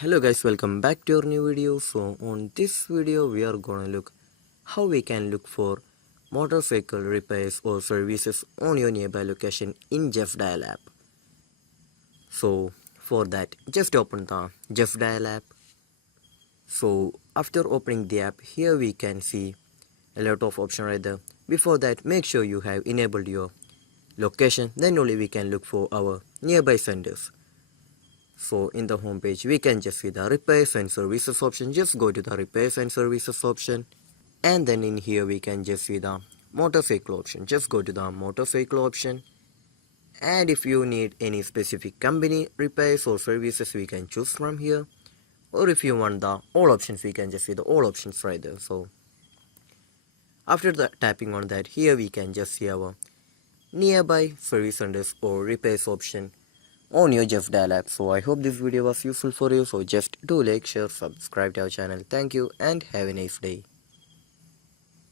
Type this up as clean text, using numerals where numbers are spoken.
Hello guys, welcome back to our new video. So on this video we are gonna look how we can look for motorcycle repairs or services on your nearby location in Justdial app. So for that, just open the Justdial app. So after opening the app, here we can see a lot of options right there. Before that, make sure you have enabled your location, then only we can look for our nearby centers. So in the home page we can just see the repairs and services option. Just go to the repairs and services option, and then in here we can just see the motorcycle option. Just go to the motorcycle option, and if you need any specific company repairs or services, we can choose from here. Or if you want the all options, we can just see the all options right there. So after the tapping on that, here we can just see our nearby service centers or repairs option on your Justdial app. So I hope this video was useful for you. So just do like, share, subscribe to our channel. Thank you and have a nice day.